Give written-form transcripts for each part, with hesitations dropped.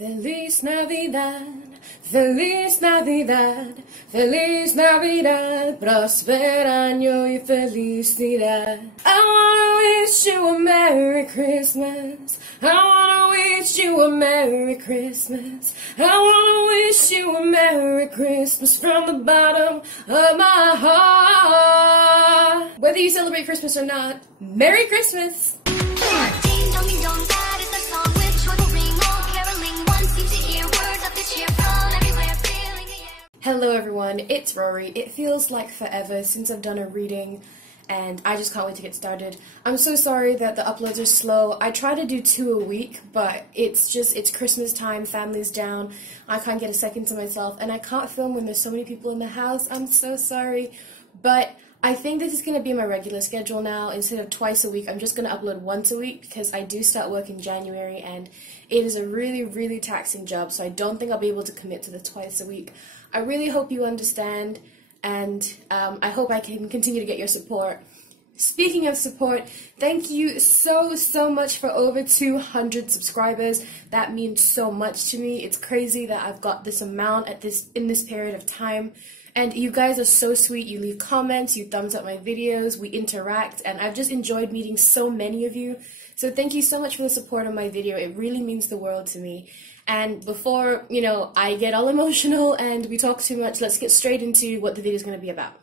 Feliz Navidad, Feliz Navidad, Feliz Navidad, próspero año y felicidad. I wanna wish you a Merry Christmas. I wanna wish you a Merry Christmas. I wanna wish you a Merry Christmas from the bottom of my heart. Whether you celebrate Christmas or not, Merry Christmas! Hello everyone, it's Rory. It feels like forever since I've done a reading and I just can't wait to get started. I'm so sorry that the uploads are slow. I try to do 2 a week, but it's Christmas time, family's down, I can't get a second to myself, and I can't film when there's so many people in the house. I'm so sorry, but I think this is going to be my regular schedule now. Instead of twice a week, I'm just going to upload once a week because I do start work in January and it is a really taxing job, so I don't think I'll be able to commit to the twice a week. I really hope you understand, and I hope I can continue to get your support. Speaking of support, thank you so much for over 200 subscribers. That means so much to me. It's crazy that I've got this amount in this period of time. And you guys are so sweet. You leave comments, you thumbs up my videos, we interact, and I've just enjoyed meeting so many of you. So thank you so much for the support on my video. It really means the world to me. And before, I get all emotional and we talk too much, let's get straight into what the video is going to be about.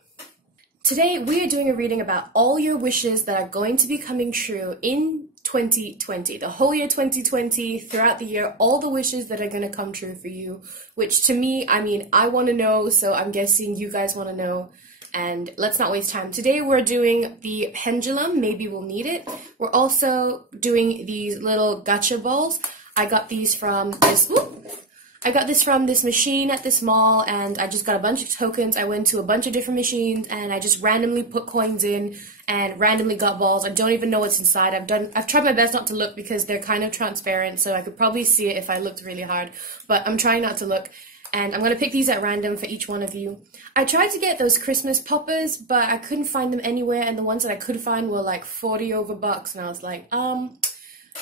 Today, we are doing a reading about all your wishes that are going to be coming true in 2020. The whole year 2020, throughout the year, all the wishes that are going to come true for you, which to me, I want to know, so I'm guessing you guys want to know. And let's not waste time. Today we're doing the pendulum, maybe we'll need it. We're also doing these little gacha balls. I got these from this machine at this mall, and I just got a bunch of tokens. I went to a bunch of different machines and I just randomly put coins in and randomly got balls. I don't even know what's inside. I've tried my best not to look because they're kind of transparent, so I could probably see it if I looked really hard, but I'm trying not to look. And I'm going to pick these at random for each one of you. I tried to get those Christmas poppers, but I couldn't find them anywhere, and the ones that I could find were like $40 over, and I was like,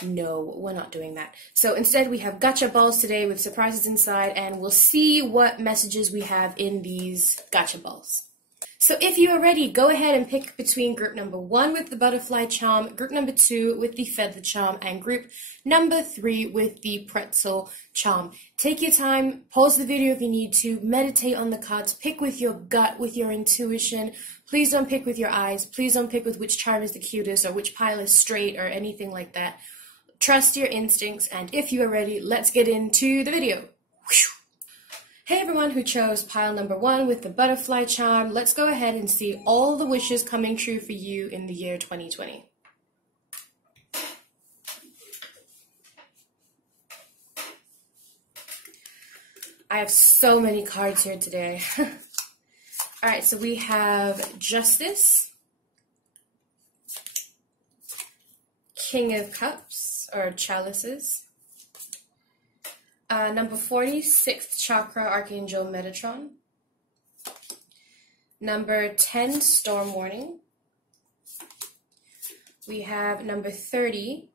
no, we're not doing that. So instead we have gacha balls today with surprises inside, and we'll see what messages we have in these gacha balls. So if you are ready, go ahead and pick between group number 1 with the butterfly charm, group number 2 with the feather charm, and group number 3 with the pretzel charm. Take your time, pause the video if you need to, meditate on the cards, pick with your gut, with your intuition. Please don't pick with your eyes. Please don't pick with which charm is the cutest or which pile is straight or anything like that. Trust your instincts, and if you are ready, let's get into the video. Whew. Hey everyone who chose pile number 1 with the butterfly charm, let's go ahead and see all the wishes coming true for you in the year 2020. I have so many cards here today. Alright, so we have Justice, King of Cups, or Chalices, number 40, 6th Chakra, Archangel Metatron, number 10, Storm Warning, we have number 30,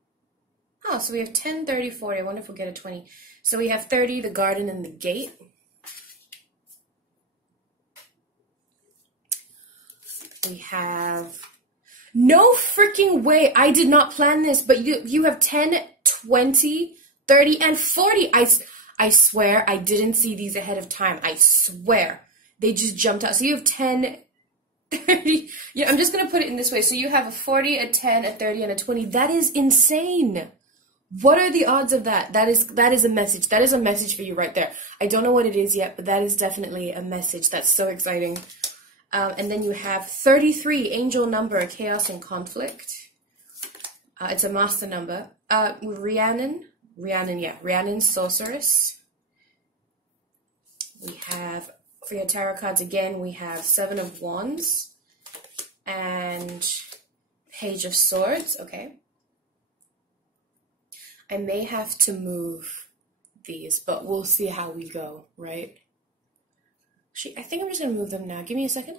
so we have 10, 30, 40, I wonder if we'll get a 20, so we have 30, the Garden and the Gate, we have, no freaking way, I did not plan this, but you have 10, 20, 30, and 40. I swear I didn't see these ahead of time. I swear. They just jumped out. So you have 10, 30. Yeah, I'm just going to put it in this way. So you have a 40, a 10, a 30, and a 20. That is insane. What are the odds of that? That is a message. That is a message for you right there. I don't know what it is yet, but that is definitely a message. That's so exciting. And then you have 33, angel number, chaos and conflict. It's a master number. Rhiannon, sorceress. We have, for your tarot cards again, we have 7 of Wands and Page of Swords. Okay. I may have to move these, but we'll see how we go, right? I think I'm just going to move them now. Give me a second.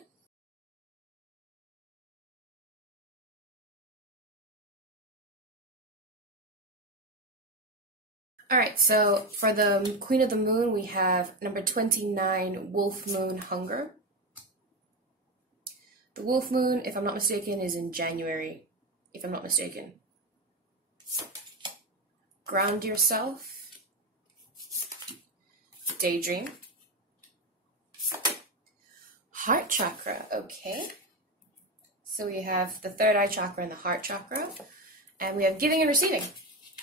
All right, so for the Queen of the Moon, we have number 29, Wolf Moon Hunger. The Wolf Moon, if I'm not mistaken, is in January, if I'm not mistaken. Ground Yourself. Daydream. Heart Chakra, okay. So we have the third eye chakra and the heart chakra. And we have giving and receiving.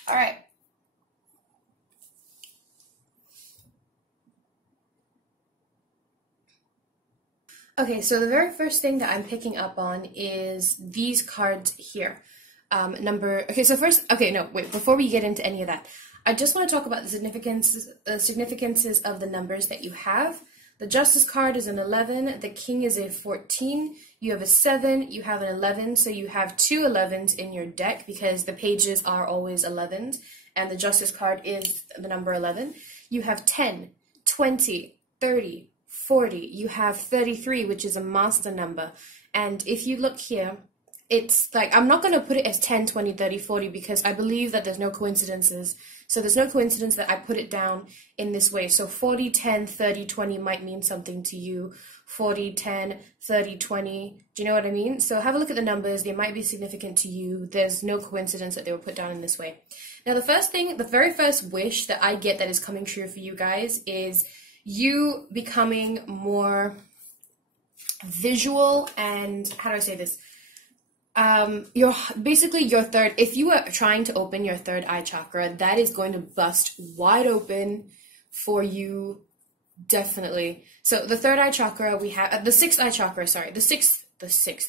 All right. Okay, so the very first thing that I'm picking up on is these cards here. Before we get into any of that, I just want to talk about the significances of the numbers that you have. The Justice card is an 11, the King is a 14, you have a 7, you have an 11, so you have two 11s in your deck because the pages are always 11s, and the Justice card is the number 11. You have 10, 20, 30, 40, you have 33, which is a master number. And if you look here, it's like, I'm not going to put it as 10, 20, 30, 40 because I believe that there's no coincidences. So there's no coincidence that I put it down in this way. So 40, 10, 30, 20 might mean something to you. 40, 10, 30, 20. Do you know what I mean? So have a look at the numbers. They might be significant to you. There's no coincidence that they were put down in this way. Now the very first wish that I get that is coming true for you guys is you becoming more visual and, how do I say this? Your third, if you are trying to open your third eye chakra, that is going to bust wide open for you, definitely. So the third eye chakra, we have the sixth eye chakra, the sixth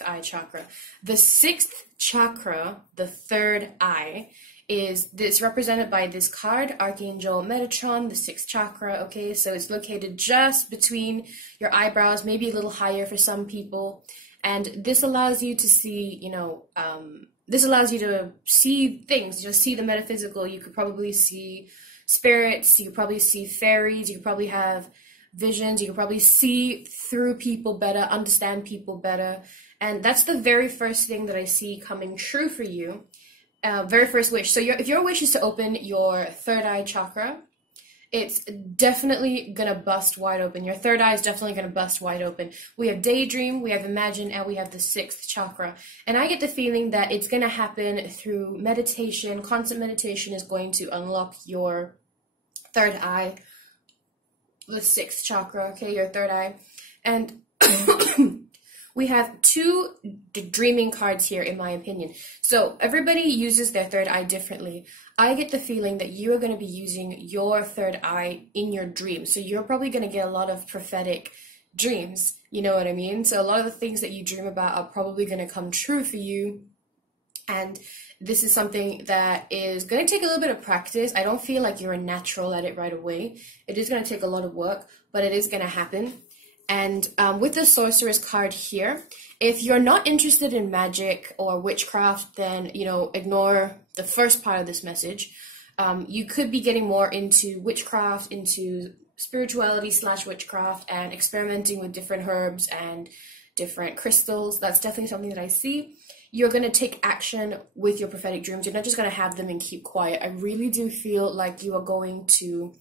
eye chakra. The sixth chakra, the third eye, is this represented by this card, Archangel Metatron, the sixth chakra, okay? So it's located just between your eyebrows, maybe a little higher for some people. And this allows you to see, this allows you to see things, see the metaphysical. You could probably see spirits, you could probably see fairies, you could probably have visions, you could probably see through people better, understand people better. And that's the very first thing that I see coming true for you. Very first wish. So if your wish is to open your third eye chakra, it's definitely going to bust wide open. Your third eye is definitely going to bust wide open. We have daydream, we have imagine, and we have the sixth chakra. And I get the feeling that it's going to happen through meditation. Constant meditation is going to unlock your third eye, the sixth chakra, okay, your third eye. And we have two dreaming cards here, in my opinion. So everybody uses their third eye differently. I get the feeling that you are going to be using your third eye in your dreams. So you're probably going to get a lot of prophetic dreams. You know what I mean? So a lot of the things that you dream about are probably going to come true for you. And this is something that is going to take a little bit of practice. I don't feel like you're a natural at it right away. It is going to take a lot of work, but it is going to happen. And with the Sorceress card here, if you're not interested in magic or witchcraft, then, ignore the first part of this message. You could be getting more into witchcraft, into spirituality / witchcraft, and experimenting with different herbs and different crystals. That's definitely something that I see. You're going to take action with your prophetic dreams. You're not just going to have them and keep quiet. I really do feel like you are going to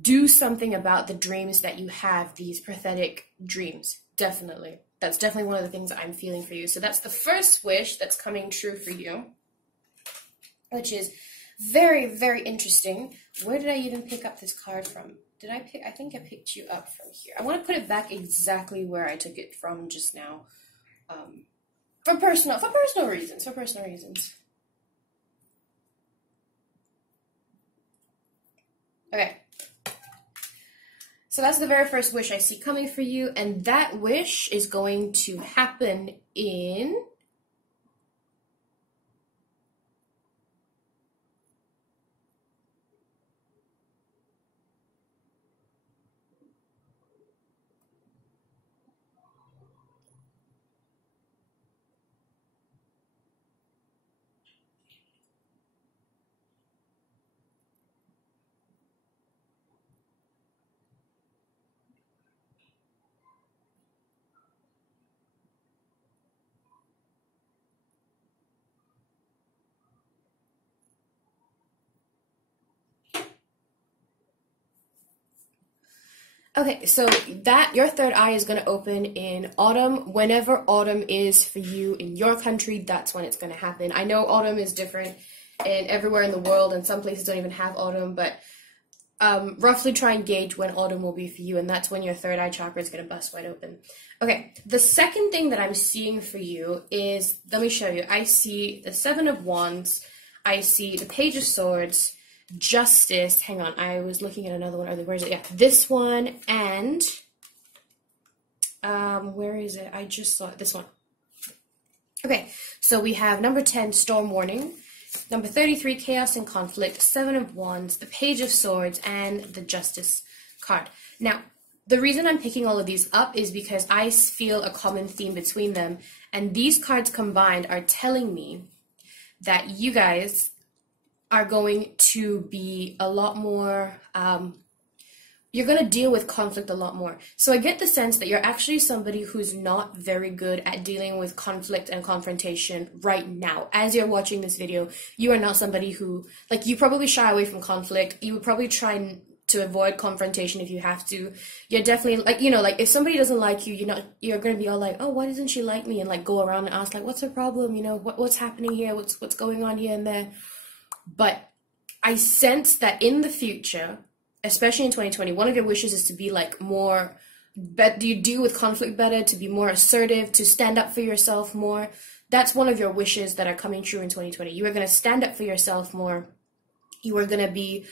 do something about the dreams that you have, these prophetic dreams. Definitely. That's definitely one of the things that I'm feeling for you. So that's the first wish that's coming true for you, which is very, very interesting. Where did I even pick up this card from? I think I picked you up from here. I want to put it back exactly where I took it from just now. For personal reasons. Okay. So that's the very first wish I see coming for you, and that wish is going to happen in Okay, so that your third eye is going to open in autumn. Whenever autumn is for you in your country, that's when it's going to happen. I know autumn is different in everywhere in the world, and some places don't even have autumn, but roughly try and gauge when autumn will be for you, and that's when your third eye chakra is going to bust wide open. Okay, the second thing that I'm seeing for you is, let me show you. I see the Seven of Wands, I see the Page of Swords, Justice, hang on, I was looking at another one earlier, where is it? Yeah, this one, and, where is it? I just saw it, this one. Okay, so we have number 10, Storm Warning, number 33, Chaos and Conflict, Seven of Wands, the Page of Swords, and the Justice card. Now, the reason I'm picking all of these up is because I feel a common theme between them, and these cards combined are telling me that you guys are going to be a lot more, you're going to deal with conflict a lot more. So I get the sense that you're actually somebody who's not very good at dealing with conflict and confrontation right now. As you're watching this video, you are not somebody who, like, you probably shy away from conflict. You would probably try to avoid confrontation if you have to. You're definitely, like, you know, like, if somebody doesn't like you, you're going to be all like, oh, why doesn't she like me? And, like, go around and ask, like, what's her problem? You know, what's happening here? What's going on here and there? But I sense that in the future, especially in 2020, one of your wishes is to be like more, do you deal with conflict better, to be more assertive, to stand up for yourself more. That's one of your wishes that are coming true in 2020. You are going to stand up for yourself more. You are going to be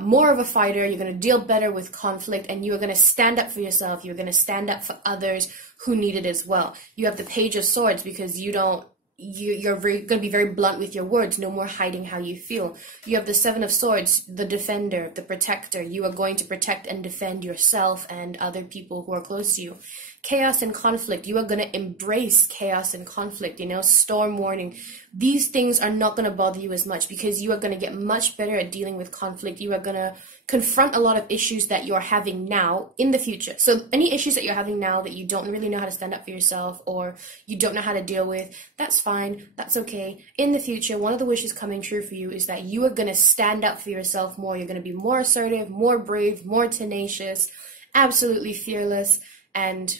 more of a fighter. You're going to deal better with conflict, and you are going to stand up for yourself. You're going to stand up for others who need it as well. You have the Page of Swords because you're going to be very blunt with your words, no more hiding how you feel. You have the Seven of Swords, the defender, the protector. You are going to protect and defend yourself and other people who are close to you. Chaos and conflict, you are going to embrace chaos and conflict, you know, storm warning. These things are not going to bother you as much because you are going to get much better at dealing with conflict. You are going to confront a lot of issues that you're having now in the future. So any issues that you're having now that you don't really know how to stand up for yourself or you don't know how to deal with, that's fine, that's okay. In the future, one of the wishes coming true for you is that you are going to stand up for yourself more. You're going to be more assertive, more brave, more tenacious, absolutely fearless. And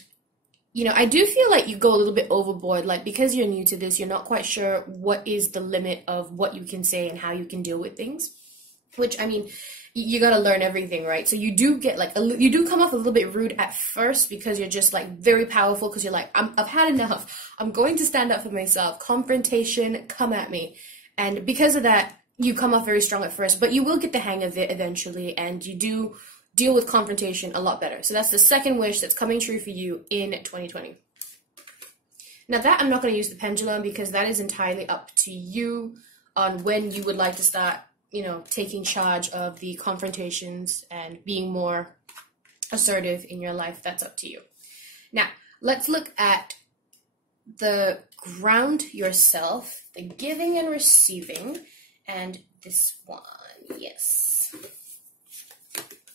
you know, I do feel like you go a little bit overboard, like because you're new to this, you're not quite sure what is the limit of what you can say and how you can deal with things, which, I mean, you got to learn everything, right? So you do get like, you do come off a little bit rude at first because you're just like very powerful because you're like, I've had enough. I'm going to stand up for myself. Confrontation, come at me. And because of that, you come off very strong at first, but you will get the hang of it eventually, and you do deal with confrontation a lot better. So that's the second wish that's coming true for you in 2020. Now that I'm not going to use the pendulum because that is entirely up to you on when you would like to start, you know, taking charge of the confrontations and being more assertive in your life. That's up to you. Now, let's look at the ground yourself, the giving and receiving, and this one, yes.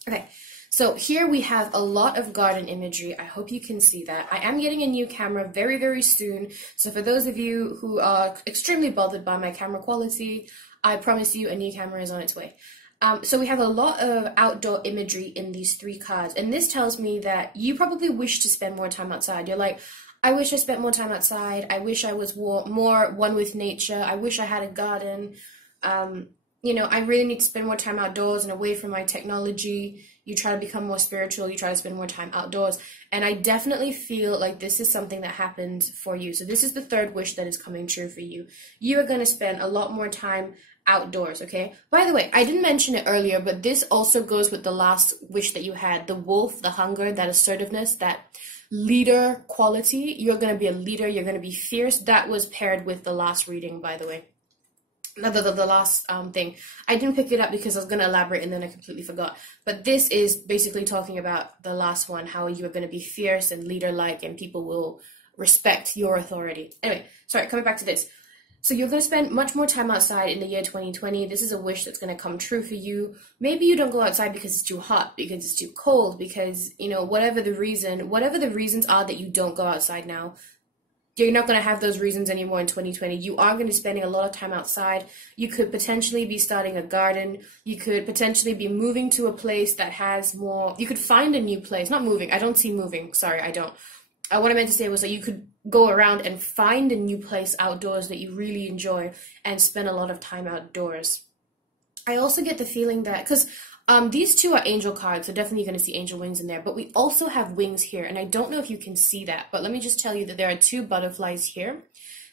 Okay, so here we have a lot of garden imagery. I hope you can see that. I am getting a new camera very, very soon. So for those of you who are extremely bothered by my camera quality, I promise you a new camera is on its way. So we have a lot of outdoor imagery in these three cards. And this tells me that you probably wish to spend more time outside. You're like, I wish I spent more time outside. I wish I was more one with nature. I wish I had a garden. You know, I really need to spend more time outdoors and away from my technology. You try to become more spiritual. You try to spend more time outdoors. And I definitely feel like this is something that happened for you. So this is the third wish that is coming true for you. You are going to spend a lot more time outdoors, okay? By the way, I didn't mention it earlier, but this also goes with the last wish that you had. The wolf, the hunger, that assertiveness, that leader quality. You're going to be a leader. You're going to be fierce. That was paired with the last reading, by the way. The last thing. I didn't pick it up because I was going to elaborate and then I completely forgot. But this is basically talking about the last one, how you are going to be fierce and leader-like and people will respect your authority. Anyway, sorry, coming back to this. So you're going to spend much more time outside in the year 2020. This is a wish that's going to come true for you. Maybe you don't go outside because it's too hot, because it's too cold, because, you know, whatever the reasons are that you don't go outside now, You're not going to have those reasons anymore in 2020. You are going to be spending a lot of time outside. You could potentially be starting a garden. You could potentially be moving to a place that has more. You could find a new place. Not moving. I don't see moving. Sorry, I don't. What I meant to say was that you could go around and find a new place outdoors that you really enjoy and spend a lot of time outdoors. I also get the feeling that, because these two are angel cards, so definitely going to see angel wings in there, but we also have wings here, and I don't know if you can see that, but let me just tell you that there are two butterflies here.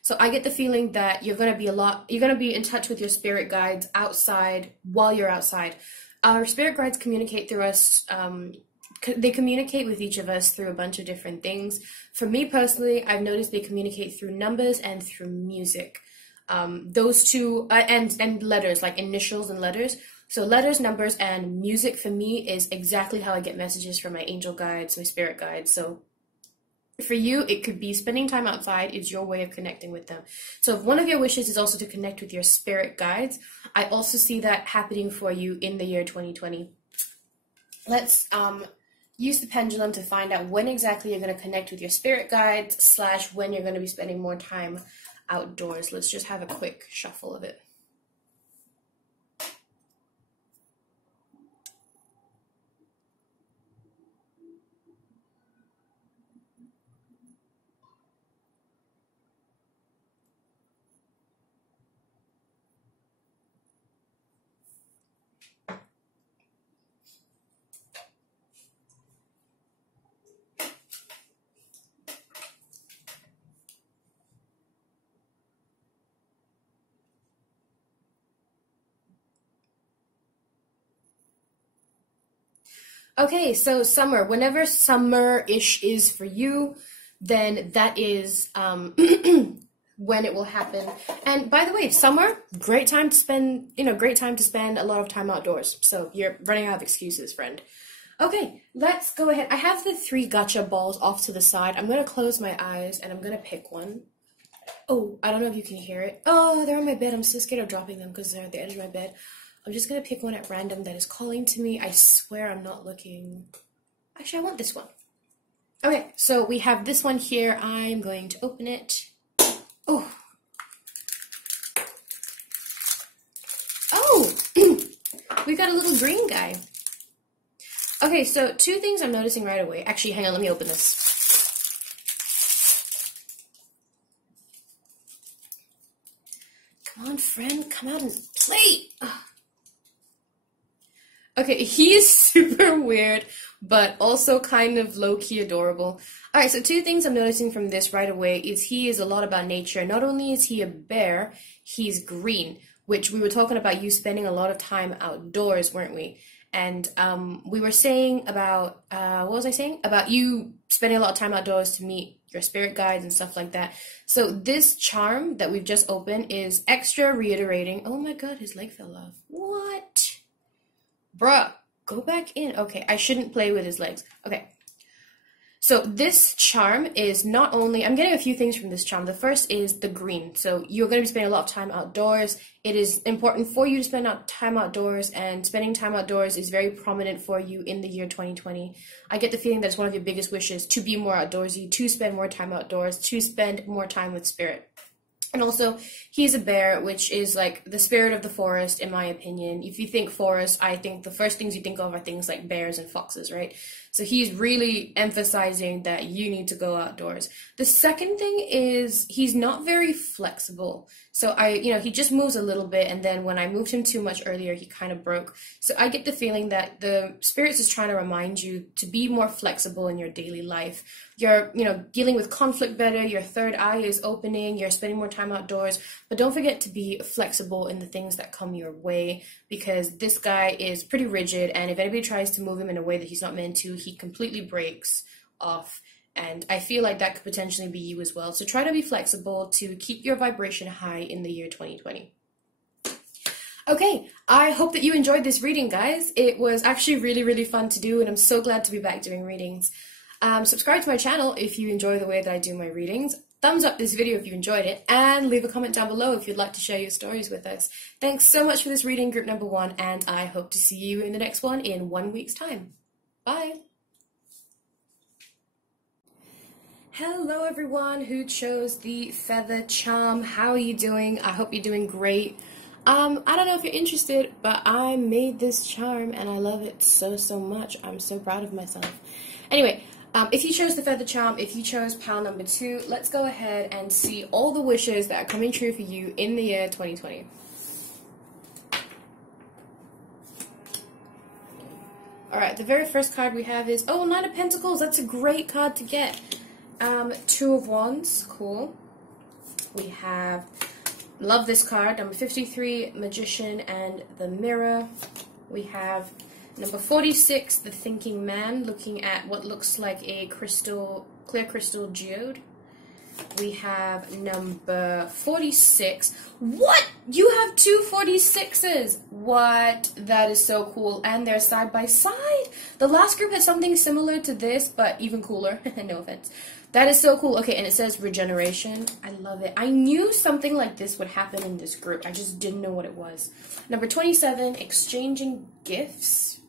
So I get the feeling that you're going to be in touch with your spirit guides outside while you're outside. Our spirit guides communicate through us, they communicate with each of us through a bunch of different things. For me personally, I've noticed they communicate through numbers and through music. Those two, and letters, like initials and letters. So letters, numbers, and music for me is exactly how I get messages from my angel guides, my spirit guides. So for you, it could be spending time outside is your way of connecting with them. So if one of your wishes is also to connect with your spirit guides, I also see that happening for you in the year 2020. Let's use the pendulum to find out when exactly you're going to connect with your spirit guides / when you're going to be spending more time outdoors. Let's just have a quick shuffle of it. Okay, so summer. Whenever summer-ish is for you, then that is when it will happen. And by the way, summer, great time to spend, great time to spend a lot of time outdoors. So you're running out of excuses, friend. Okay, let's go ahead. I have the 3 gotcha balls off to the side. I'm going to close my eyes and I'm going to pick one. Oh, I don't know if you can hear it. Oh, they're on my bed. I'm so scared of dropping them because they're at the edge of my bed. I'm just going to pick one at random that is calling to me. I swear I'm not looking. Actually, I want this one. Okay, so we have this one here. I'm going to open it. Oh. Oh! We got a little green guy. Okay, so 2 things I'm noticing right away. Actually, hang on, let me open this. Come on, friend, come out and play! Ugh. Okay, he is super weird, but also kind of low-key adorable. Alright, so 2 things I'm noticing from this right away is he is a lot about nature. Not only is he a bear, he's green, which we were talking about you spending a lot of time outdoors, weren't we? And we were saying about, what was I saying? About you spending a lot of time outdoors to meet your spirit guides and stuff like that. So this charm that we've just opened is extra reiterating. Oh my god, his leg fell off. What? Bruh, go back in. Okay, I shouldn't play with his legs. Okay. So this charm is not only, I'm getting a few things from this charm. The first is the green. So you're going to be spending a lot of time outdoors. It is important for you to spend time outdoors, and spending time outdoors is very prominent for you in the year 2020. I get the feeling that it's one of your biggest wishes to be more outdoorsy, to spend more time outdoors, to spend more time with spirit. And also, he's a bear, which is like the spirit of the forest, in my opinion. If you think forest, I think the first things you think of are things like bears and foxes, right? So he's really emphasizing that you need to go outdoors. The second thing is he's not very flexible. So he just moves a little bit, and then when I moved him too much earlier, he kind of broke. So I get the feeling that the spirits is trying to remind you to be more flexible in your daily life. You're, dealing with conflict better, your third eye is opening, you're spending more time outdoors, but don't forget to be flexible in the things that come your way, because this guy is pretty rigid, and if anybody tries to move him in a way that he's not meant to, he completely breaks off. And I feel like that could potentially be you as well. So try to be flexible to keep your vibration high in the year 2020. Okay, I hope that you enjoyed this reading, guys. It was actually really, really fun to do, and I'm so glad to be back doing readings. Subscribe to my channel if you enjoy the way that I do my readings. Thumbs up this video if you enjoyed it, and leave a comment down below if you'd like to share your stories with us. Thanks so much for this reading, group number 1, and I hope to see you in the next one in 1 week's time. Bye! Hello everyone who chose the feather charm. How are you doing? I hope you're doing great. I don't know if you're interested, but I made this charm and I love it so much. I'm so proud of myself. Anyway, if you chose the feather charm, if you chose pile number 2, let's go ahead and see all the wishes that are coming true for you in the year 2020. Alright, the very first card we have is, oh, Knight of Pentacles. That's a great card to get. Two of Wands, cool. We have, love this card, number 53, Magician and the Mirror. We have number 46, the Thinking Man, looking at what looks like a clear crystal geode. We have number 46. What? You have two 46s. What? That is so cool. And they're side by side. The last group had something similar to this, but even cooler. No offense. That is so cool. Okay, and it says regeneration. I love it. I knew something like this would happen in this group. I just didn't know what it was. Number 27, exchanging gifts.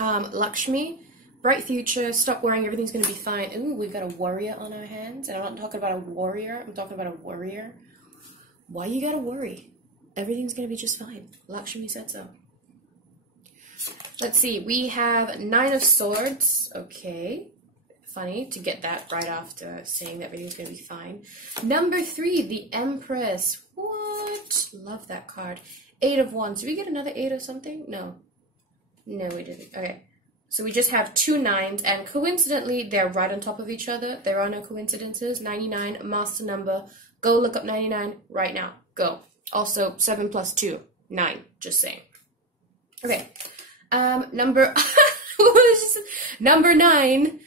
Lakshmi. Bright future, stop worrying, everything's going to be fine. Ooh, we've got a warrior on our hands. And I'm not talking about a warrior, I'm talking about a warrior. Why you gotta worry? Everything's going to be just fine. Lakshmi said so. Let's see, we have 9 of Swords. Okay, funny to get that right after saying that everything's going to be fine. Number 3, the Empress. What? Love that card. 8 of Wands. Did we get another 8 of something? No. No, we didn't. Okay. So we just have 2 9s, and coincidentally, they're right on top of each other. There are no coincidences. 99, master number. Go look up 99 right now. Go. Also, 7 plus 2, 9. Just saying. Okay. Number 9,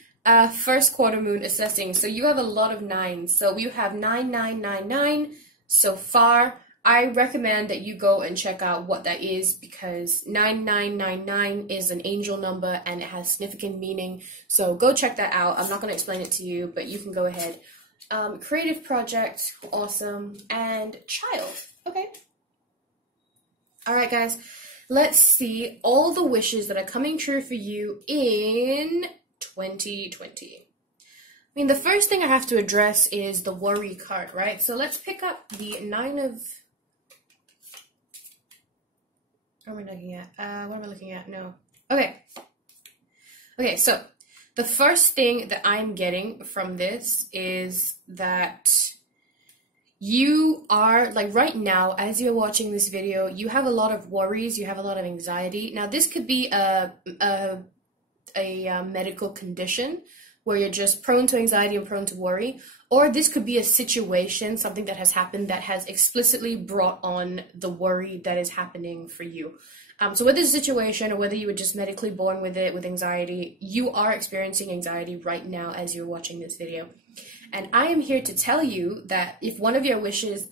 first quarter moon assessing. So you have a lot of 9s. So you have 9999 so far. I recommend that you go and check out what that is, because 9999 is an angel number and it has significant meaning. So go check that out. I'm not going to explain it to you, but you can go ahead. Creative project, awesome. And child, okay. All right, guys, let's see all the wishes that are coming true for you in 2020. I mean, the first thing I have to address is the worry card, right? So let's pick up the 9 of... What am I looking at? What am I looking at? No. Okay. Okay, so the first thing that I'm getting from this is that you are, like right now, as you're watching this video, you have a lot of worries, you have a lot of anxiety. Now, this could be a medical condition where you're just prone to anxiety and prone to worry, or this could be a situation, something that has happened that has explicitly brought on the worry that is happening for you. So whether it's a situation or whether you were just medically born with it, with anxiety, you are experiencing anxiety right now as you're watching this video. And I am here to tell you that if one of your wishes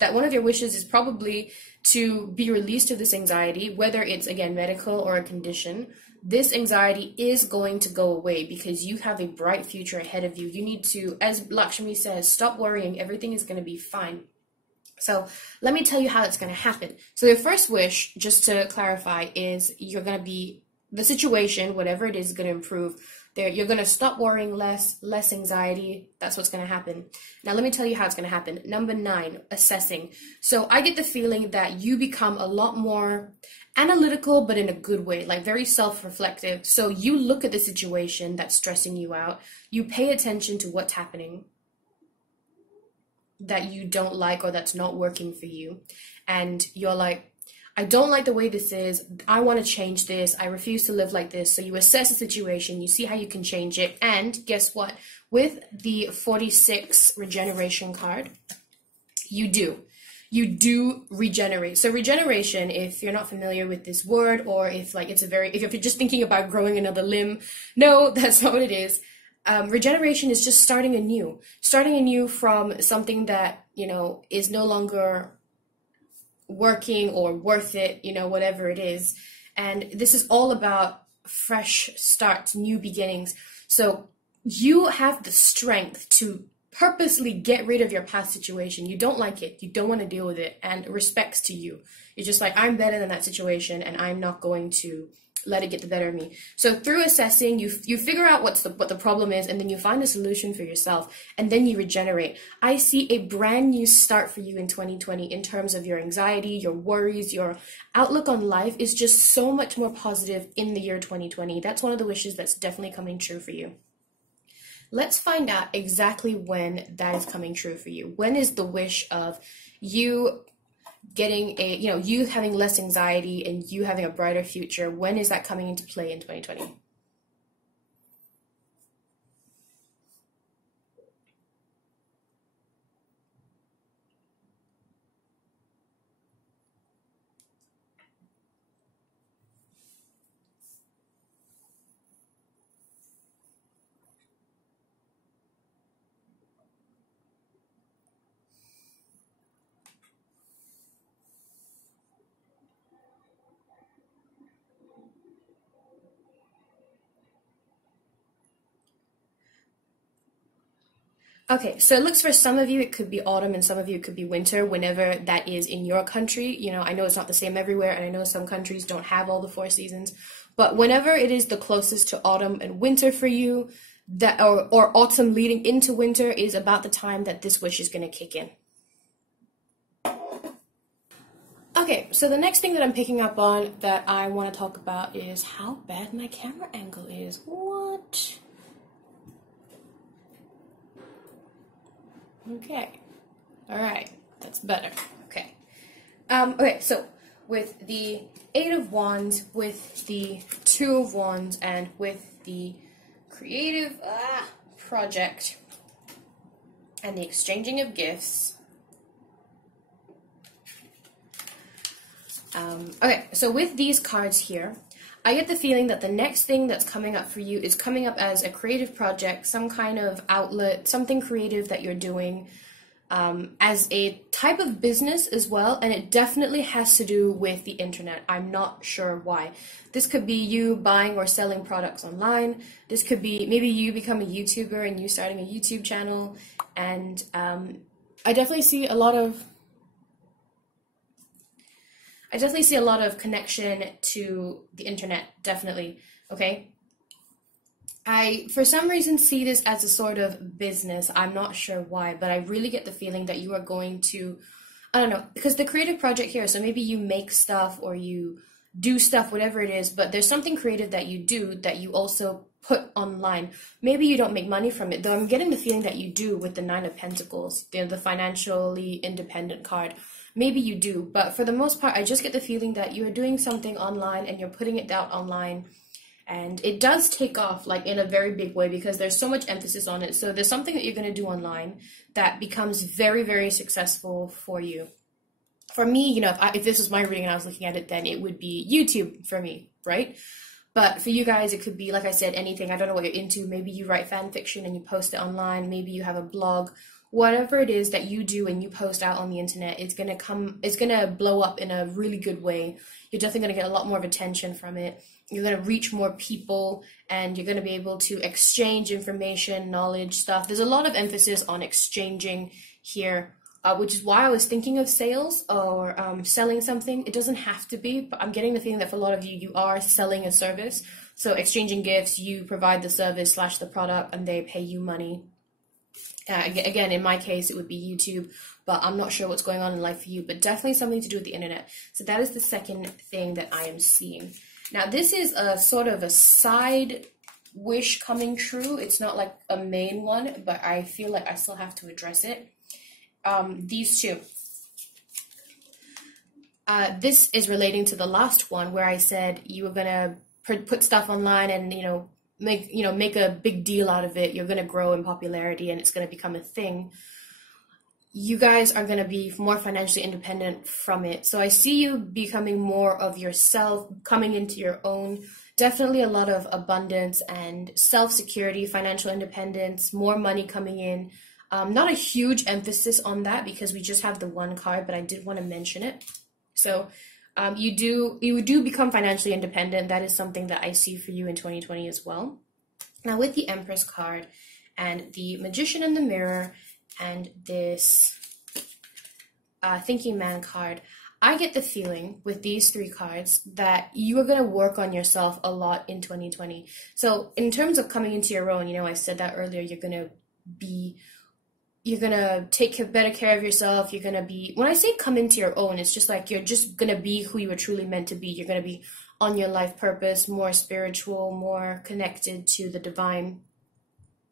is probably to be released of this anxiety, whether it's, again, medical or a condition, this anxiety is going to go away because you have a bright future ahead of you. You need to, as Lakshmi says, stop worrying. Everything is going to be fine. So let me tell you how it's going to happen. So your first wish, just to clarify, is you're going to be, the situation, whatever it is going to improve. You're going to stop worrying less anxiety. That's what's going to happen. Now, let me tell you how it's going to happen. Number 9, assessing. So I get the feeling that you become a lot more analytical, but in a good way, like very self-reflective. So you look at the situation that's stressing you out. You pay attention to what's happening that you don't like or that's not working for you. And you're like, I don't like the way this is. I want to change this. I refuse to live like this. So you assess the situation. You see how you can change it. And guess what? With the 46 regeneration card, you do regenerate. So regeneration, if you're not familiar with this word, or if like if you're just thinking about growing another limb, no, that's not what it is. Regeneration is just starting anew from something that, you know, is no longer working or worth it, you know, whatever it is. And this is all about fresh starts, new beginnings. So you have the strength to purposely get rid of your past situation. You don't like it. You don't want to deal with it. And respects to you. You're just like, I'm better than that situation and I'm not going to let it get the better of me. So through assessing, you figure out what the problem is, and then you find a solution for yourself, and then you regenerate. I see a brand new start for you in 2020 in terms of your anxiety, your worries, your outlook on life is just so much more positive in the year 2020. That's one of the wishes that's definitely coming true for you. Let's find out exactly when that is coming true for you. When is the wish of you getting you having less anxiety and you having a brighter future? When is that coming into play in 2020? Okay, so it looks for some of you it could be autumn and some of you it could be winter, whenever that is in your country. You know, I know it's not the same everywhere, and I know some countries don't have all the 4 seasons, but whenever it is the closest to autumn and winter for you, that or autumn leading into winter is about the time that this wish is going to kick in. Okay, so the next thing that I'm picking up on that I want to talk about is how bad my camera angle is. What? Okay. All right. That's better. Okay. Okay, so with the 8 of Wands, with the 2 of Wands, and with the creative project, and the exchanging of gifts. Okay, so with these cards here, I get the feeling that the next thing that's coming up for you is coming up as a creative project, some kind of outlet, something creative that you're doing as a type of business as well, and it definitely has to do with the internet. I'm not sure why. This could be you buying or selling products online. This could be maybe you become a YouTuber and you starting a YouTube channel, and I definitely see a lot of connection to the internet, definitely, okay? I, for some reason, see this as a sort of business. I'm not sure why, but I really get the feeling that you are going to, I don't know, because the creative project here, so maybe you make stuff or you do stuff, whatever it is, but there's something creative that you do that you also put online. Maybe you don't make money from it, though I'm getting the feeling that you do with the 9 of Pentacles, the financially independent card. Maybe you do, but for the most part, I just get the feeling that you're doing something online and you're putting it out online, and it does take off like in a very big way because there's so much emphasis on it. So there's something that you're going to do online that becomes very, very successful for you. For me, you know, if this was my reading and I was looking at it, then it would be YouTube for me, right? But for you guys, it could be, like I said, anything. I don't know what you're into. Maybe you write fan fiction and you post it online. Maybe you have a blog. Whatever it is that you do and you post out on the internet, it's gonna blow up in a really good way. You're definitely gonna get a lot more of attention from it. You're gonna reach more people, and you're gonna be able to exchange information, knowledge, stuff. There's a lot of emphasis on exchanging here, which is why I was thinking of sales or selling something. It doesn't have to be, but I'm getting the feeling that for a lot of you, you are selling a service. So exchanging gifts, you provide the service / the product, and they pay you money. Again, in my case, it would be YouTube, but I'm not sure what's going on in life for you, but definitely something to do with the internet. So that is the second thing that I am seeing. Now, this is a sort of a side wish coming true. It's not like a main one, but I feel like I still have to address it. These two. This is relating to the last one where I said you were going to put stuff online and, make a big deal out of it. You're going to grow in popularity and it's going to become a thing. You guys are going to be more financially independent from it. So I see you becoming more of yourself, coming into your own. Definitely a lot of abundance and self-security, financial independence, more money coming in. Not a huge emphasis on that because we just have the one card, but I did want to mention it. So you do become financially independent. That is something that I see for you in 2020 as well. Now with the Empress card and the Magician in the Mirror and this Thinking Man card, I get the feeling with these three cards that you are going to work on yourself a lot in 2020. So in terms of coming into your own, I said that earlier, you're going to take better care of yourself. You're going to be, when I say come into your own, it's just like you're just going to be who you were truly meant to be. You're going to be on your life purpose, more spiritual, more connected to the divine.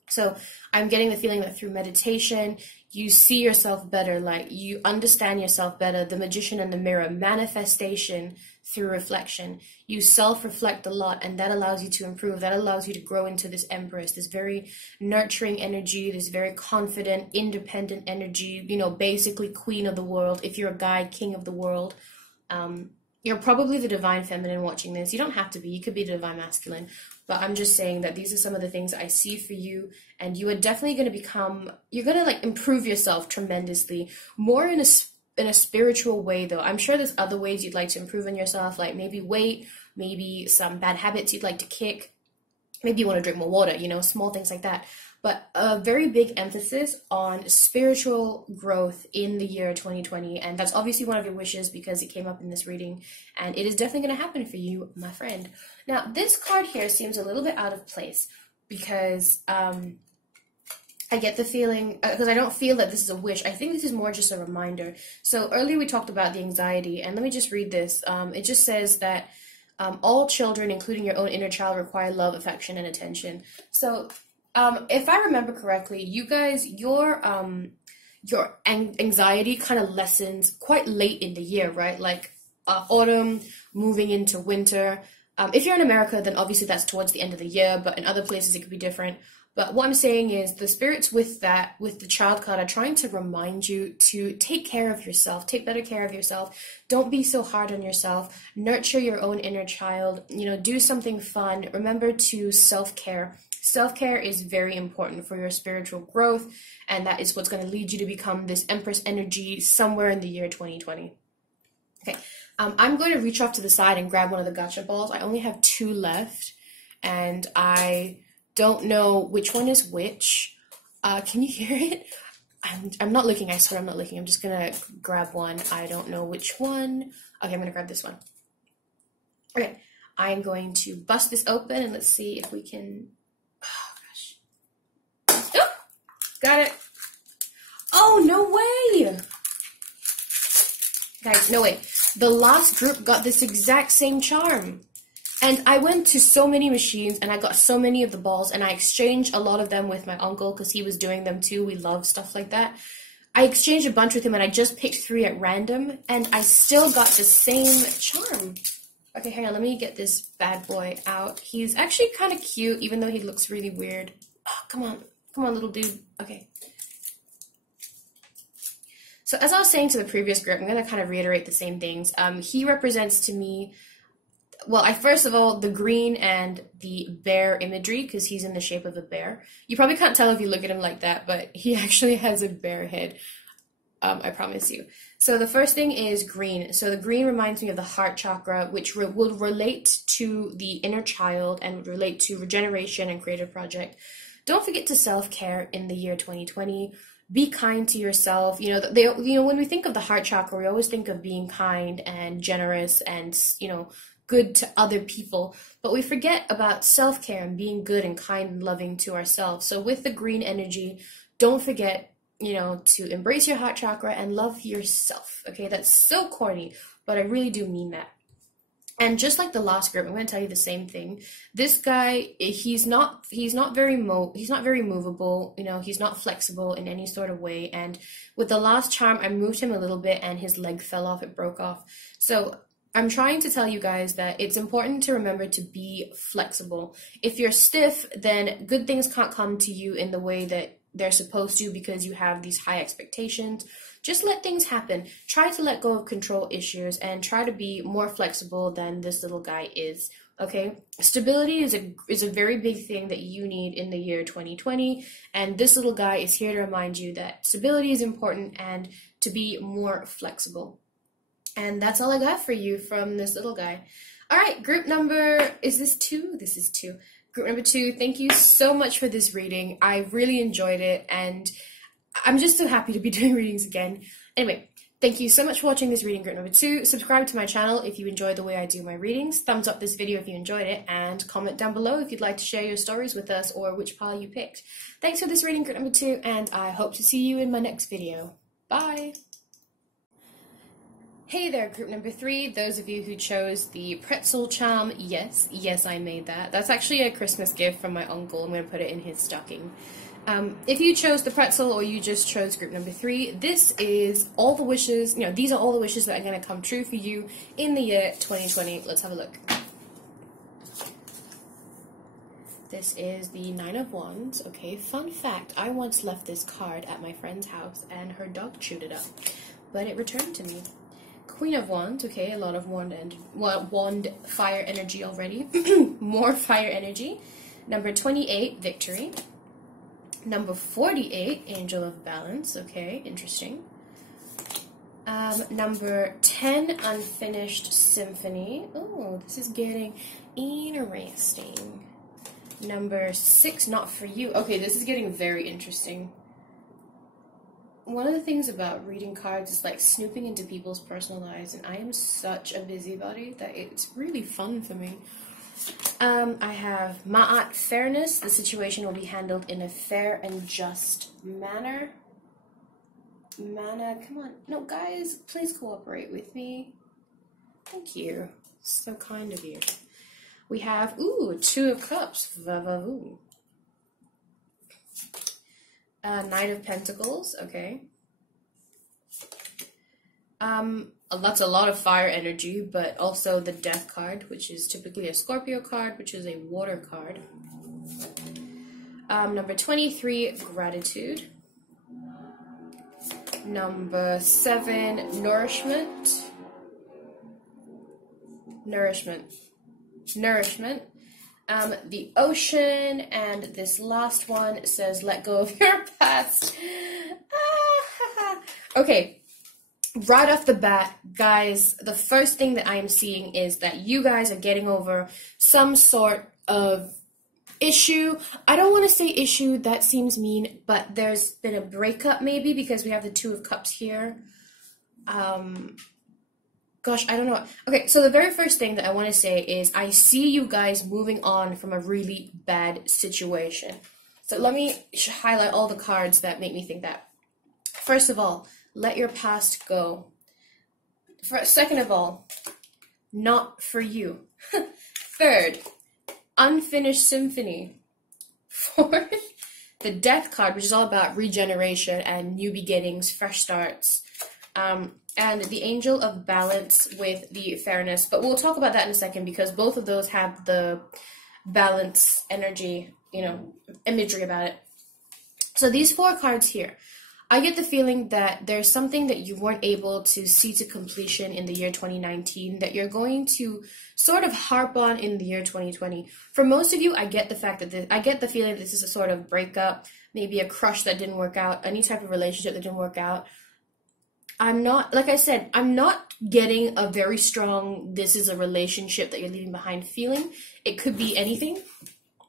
So I'm getting the feeling that through meditation, you see yourself better, like you understand yourself better, the magician and the mirror, manifestation through reflection. You self-reflect a lot, and that allows you to improve. That allows you to grow into this empress, this very nurturing energy, this very confident, independent energy, basically queen of the world. If you're a guy, king of the world. You're probably the divine feminine watching this. You don't have to be. You could be the divine masculine. But I'm just saying that these are some of the things I see for you. And you are definitely going to you're going to improve yourself tremendously. More in a spiritual way, though. I'm sure there's other ways you'd like to improve on yourself, like maybe weight, maybe some bad habits you'd like to kick. Maybe you want to drink more water, small things like that. But a very big emphasis on spiritual growth in the year 2020. And that's obviously one of your wishes because it came up in this reading. And it is definitely going to happen for you, my friend. Now, this card here seems a little bit out of place because I get the feeling, because I don't feel that this is a wish. I think this is more just a reminder. So earlier we talked about the anxiety. And let me just read this. It just says that all children, including your own inner child, require love, affection, and attention. So if I remember correctly, you guys, your anxiety kind of lessens quite late in the year, right? Like autumn, moving into winter. If you're in America, then obviously that's towards the end of the year, but in other places it could be different. But what I'm saying is the spirits with the child card are trying to remind you to take care of yourself, take better care of yourself. Don't be so hard on yourself. Nurture your own inner child. Do something fun. Remember to self-care. Self-care is very important for your spiritual growth, and that is what's going to lead you to become this Empress energy somewhere in the year 2020. Okay, I'm going to reach off to the side and grab one of the gacha balls. I only have 2 left, and I don't know which one is which. Can you hear it? I'm not looking. I swear I'm not looking. I'm just going to grab one. I don't know which one. Okay, I'm going to grab this one. Okay, I'm going to bust this open, and let's see if we can... Got it. Oh, no way. Guys, no way. The last group got this exact same charm. And I went to so many machines and I got so many of the balls and I exchanged a lot of them with my uncle because he was doing them too. We love stuff like that. I exchanged a bunch with him and I just picked 3 at random and I still got the same charm. Okay, hang on. Let me get this bad boy out. He's actually kind of cute even though he looks really weird. Oh, come on. Come on, little dude. Okay. So as I was saying to the previous group, I'm going to kind of reiterate the same things. He represents to me, well, first of all, the green and the bear imagery, because he's in the shape of a bear. You probably can't tell if you look at him like that, but he actually has a bear head. I promise you. So the first thing is green. So the green reminds me of the heart chakra, which will relate to the inner child and relate to regeneration and creative project. Don't forget to self-care in the year 2020. Be kind to yourself. When we think of the heart chakra, we always think of being kind and generous and, good to other people. But we forget about self-care and being good and kind and loving to ourselves. So with the green energy, don't forget, to embrace your heart chakra and love yourself. Okay, that's so corny, but I really do mean that. And just like the last group, I'm going to tell you the same thing. This guy, he's not very movable. He's not flexible in any sort of way. And with the last charm, I moved him a little bit, and his leg fell off. It broke off. So I'm trying to tell you guys that it's important to remember to be flexible. If you're stiff, then good things can't come to you in the way that they're supposed to because you have these high expectations. Just let things happen. Try to let go of control issues and try to be more flexible than this little guy is, okay? Stability is a very big thing that you need in the year 2020, and this little guy is here to remind you that stability is important and to be more flexible. And that's all I got for you from this little guy. All right, group number, is this 2? This is 2. Group number 2, thank you so much for this reading. I really enjoyed it, and I'm just so happy to be doing readings again. Anyway, Thank you so much for watching this reading group number 2. Subscribe to my channel if you enjoy the way I do my readings. Thumbs up this video if you enjoyed it, and comment down below if you'd like to share your stories with us or which pile you picked. Thanks for this reading group number 2, and I hope to see you in my next video. Bye! Hey there, group number 3, those of you who chose the pretzel charm. Yes, I made that. That's actually a Christmas gift from my uncle. I'm going to put it in his stocking. If you chose the pretzel or you just chose group number 3, this is all the wishes, these are all the wishes that are going to come true for you in the year 2020. Let's have a look. This is the 9 of Wands. Okay, fun fact, I once left this card at my friend's house and her dog chewed it up, but it returned to me. Queen of Wands, okay, a lot of wand fire energy already. More fire energy. Number 28, Victory. Number 48, Angel of Balance. Okay, interesting. Number 10, Unfinished Symphony. Oh, this is getting interesting. Number 6, Not For You. Okay, this is getting very interesting. One of the things about reading cards is like snooping into people's personal lives, and I am such a busybody that it's really fun for me. I have Ma'at, Fairness. The situation will be handled in a fair and just manner. Mana, come on. No, guys, please cooperate with me. Thank you. So kind of you. We have, ooh, 2 of Cups. Va-va-voo. Knight of Pentacles. Okay. That's a lot of fire energy, but also the Death card, which is typically a Scorpio card, which is a water card. Number 23, Gratitude. Number 7, Nourishment. The Ocean, and this last one says, Let Go of Your Past. Okay. Right off the bat, guys, the first thing that I am seeing is that you guys are getting over some sort of issue. I don't want to say issue, that seems mean, but there's been a breakup maybe because we have the 2 of Cups here. Gosh, I don't know. Okay, so the very first thing that I want to say is I see you guys moving on from a really bad situation. So let me highlight all the cards that make me think that. First of all, let your past go. Second of all, not for you. Third, Unfinished Symphony. Fourth, the Death card, which is all about regeneration and new beginnings, fresh starts. And the Angel of Balance with the Fairness. But we'll talk about that in a second because both of those have the balance energy, imagery about it. So these 4 cards here, I get the feeling that there's something that you weren't able to see to completion in the year 2019 that you're going to sort of harp on in the year 2020. For most of you, I get the fact that I get the feeling this is a sort of breakup, maybe a crush that didn't work out, any type of relationship that didn't work out. I'm not, like I said, I'm not getting a very strong, this is a relationship that you're leaving behind feeling. It could be anything.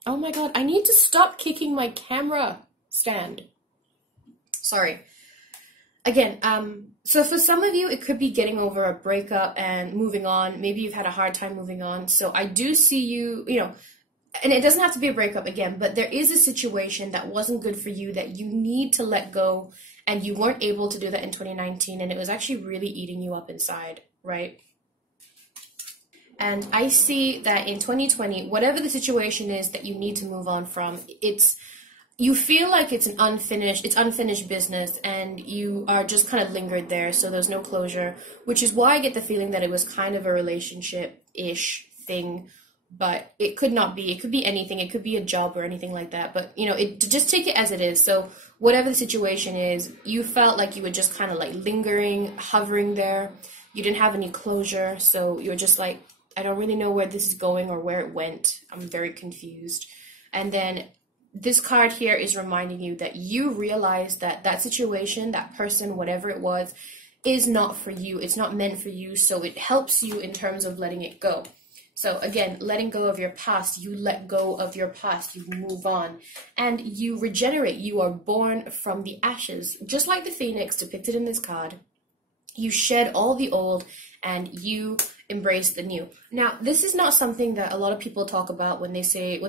Oh my god, I need to stop kicking my camera stand. Sorry. Again, so for some of you, it could be getting over a breakup and moving on. Maybe you've had a hard time moving on. So I do see you, and it doesn't have to be a breakup again, but there is a situation that wasn't good for you that you need to let go, and you weren't able to do that in 2019, and it was actually really eating you up inside, right? And I see that in 2020, whatever the situation is that you need to move on from, you feel like it's unfinished business, and you are just kind of lingered there, so there's no closure, which is why I get the feeling that it was kind of a relationship-ish thing, but it could not be. It could be anything. It could be a job or anything like that, but, just take it as it is. So whatever the situation is, you felt like you were just kind of like lingering, hovering there. You didn't have any closure, so you were just like, I don't really know where this is going or where it went. I'm very confused. And then this card here is reminding you that you realize that that situation, that person, whatever it was, is not for you. It's not meant for you, so it helps you in terms of letting it go. So again, letting go of your past, you let go of your past, you move on, and you regenerate. You are born from the ashes, just like the phoenix depicted in this card. You shed all the old and you embrace the new. Now, this is not something that a lot of people talk about when they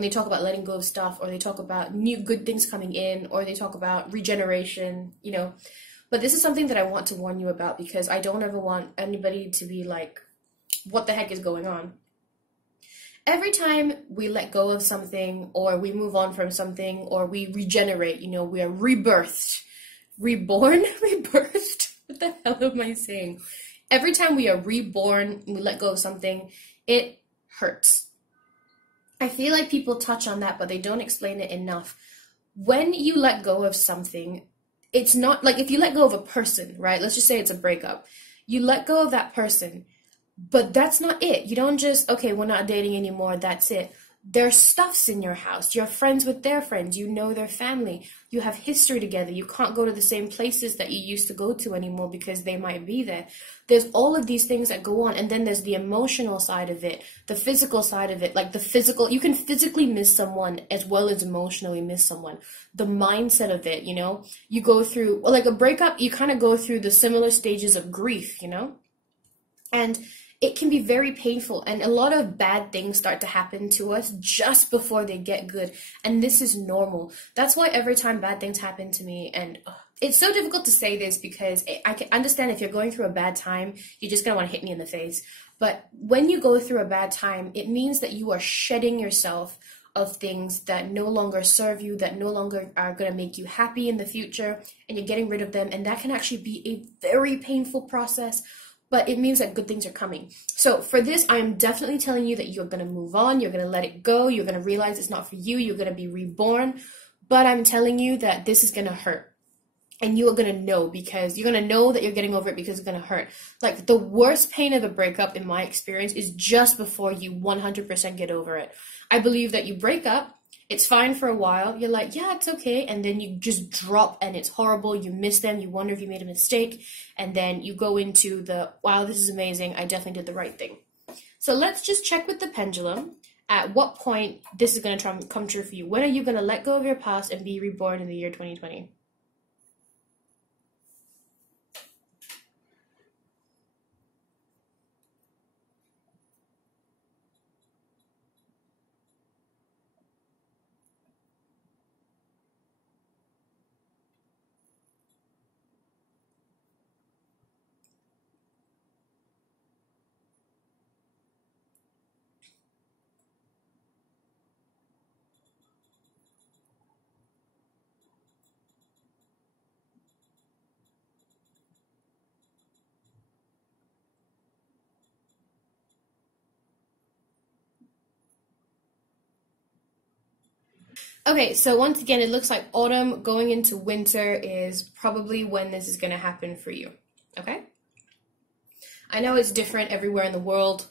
talk about letting go of stuff, or they talk about new good things coming in, or they talk about regeneration, you know. But this is something that I want to warn you about, because I don't ever want anybody to be like, what the heck is going on? Every time we let go of something, or we move on from something, or we regenerate, you know, we are rebirthed, reborn, rebirthed. What the hell am I saying? Every time we are reborn, we let go of something, it hurts. I feel like people touch on that, but they don't explain it enough. When you let go of something, it's not like if you let go of a person, right? Let's just say it's a breakup. You let go of that person, but that's not it. You don't just, okay, we're not dating anymore, that's it. There's stuffs in your house. You're friends with their friends. You know their family. You have history together. You can't go to the same places that you used to go to anymore because they might be there. There's all of these things that go on. And then there's the emotional side of it, the physical side of it. Like the physical, you can physically miss someone as well as emotionally miss someone. The mindset of it, you know, you go through, well, like a breakup, you kind of go through the similar stages of grief, you know, and it can be very painful, and a lot of bad things start to happen to us just before they get good, and this is normal. That's why every time bad things happen to me, and it's so difficult to say this because I can understand if you're going through a bad time, you're just going to want to hit me in the face, but when you go through a bad time, it means that you are shedding yourself of things that no longer serve you, that no longer are going to make you happy in the future, and you're getting rid of them, and that can actually be a very painful process. But it means that good things are coming. So for this, I am definitely telling you that you're going to move on. You're going to let it go. You're going to realize it's not for you. You're going to be reborn. But I'm telling you that this is going to hurt. And you are going to know, because you're going to know that you're getting over it because it's going to hurt. Like the worst pain of a breakup, in my experience, is just before you 100% get over it. I believe that you break up. It's fine for a while. You're like, yeah, it's okay. And then you just drop and it's horrible. You miss them. You wonder if you made a mistake. And then you go into the, wow, this is amazing. I definitely did the right thing. So let's just check with the pendulum at what point this is going to come true for you. When are you going to let go of your past and be reborn in the year 2020? Okay, so once again, it looks like autumn going into winter is probably when this is going to happen for you, okay? I know it's different everywhere in the world,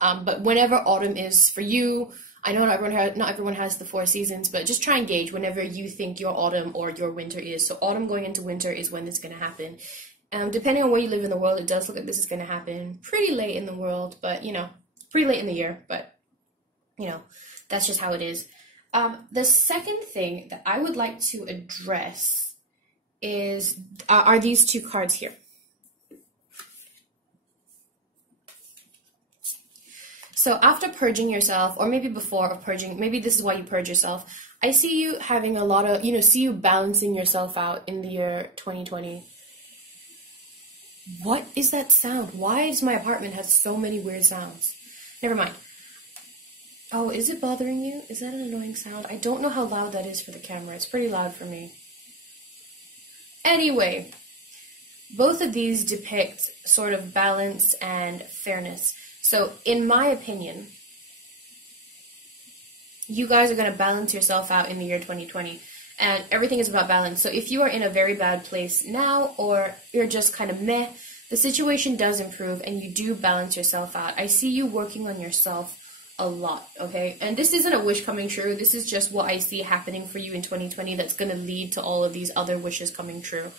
but whenever autumn is for you, I know not everyone has the 4 seasons, but just try and gauge whenever you think your autumn or your winter is. So autumn going into winter is when this is going to happen. Depending on where you live in the world, it does look like this is going to happen pretty late in the world, but, you know, pretty late in the year, but, you know, that's just how it is. The second thing that I would like to address are these 2 cards here. So after purging yourself, or maybe before purging, maybe this is why you purge yourself, I see you having a lot of, see you balancing yourself out in the year 2020. What is that sound? Why does my apartment have so many weird sounds? Never mind. Oh, is it bothering you? Is that an annoying sound? I don't know how loud that is for the camera. It's pretty loud for me. Anyway, both of these depict sort of balance and fairness. So, in my opinion, you guys are going to balance yourself out in the year 2020. And everything is about balance. So if you are in a very bad place now, or you're just kind of meh, the situation does improve and you do balance yourself out. I see you working on yourself a lot, okay? And this isn't a wish coming true. This is just what I see happening for you in 2020 that's going to lead to all of these other wishes coming true.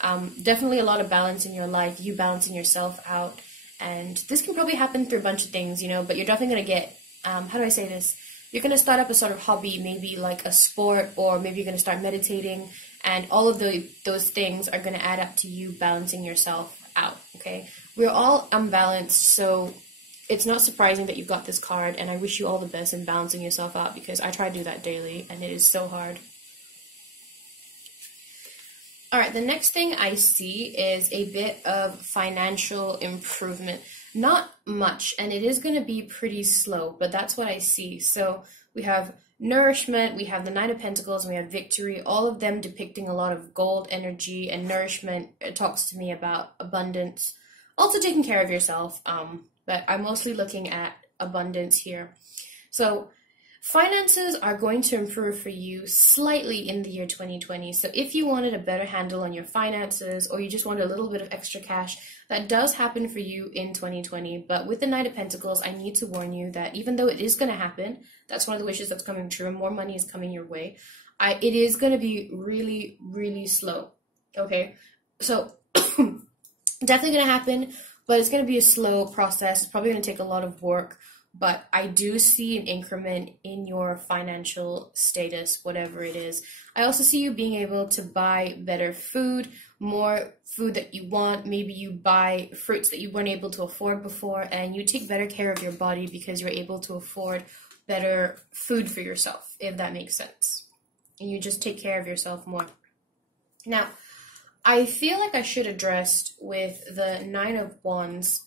Definitely a lot of balance in your life, you balancing yourself out. And this can probably happen through a bunch of things, but you're definitely going to get, how do I say this? You're going to start up a sort of hobby, maybe like a sport, or maybe you're going to start meditating. And all of those things are going to add up to you balancing yourself out, okay? We're all unbalanced, so it's not surprising that you've got this card, and I wish you all the best in balancing yourself out, because I try to do that daily, and it is so hard. Alright, the next thing I see is a bit of financial improvement. Not much, and it is going to be pretty slow, but that's what I see. So we have nourishment, we have the Nine of Pentacles, and we have victory, all of them depicting a lot of gold energy, and nourishment. It talks to me about abundance, also taking care of yourself, but I'm mostly looking at abundance here. So finances are going to improve for you slightly in the year 2020. So if you wanted a better handle on your finances, or you just wanted a little bit of extra cash, that does happen for you in 2020. But with the Knight of Pentacles, I need to warn you that even though it is going to happen, that's one of the wishes that's coming true, and more money is coming your way, it is going to be really, really slow, okay? So definitely going to happen, but it's going to be a slow process. It's probably going to take a lot of work. But I do see an increment in your financial status, whatever it is. I also see you being able to buy better food, more food that you want. Maybe you buy fruits that you weren't able to afford before, and you take better care of your body because you're able to afford better food for yourself, if that makes sense. And you just take care of yourself more. Now, I feel like I should address with the Nine of Wands.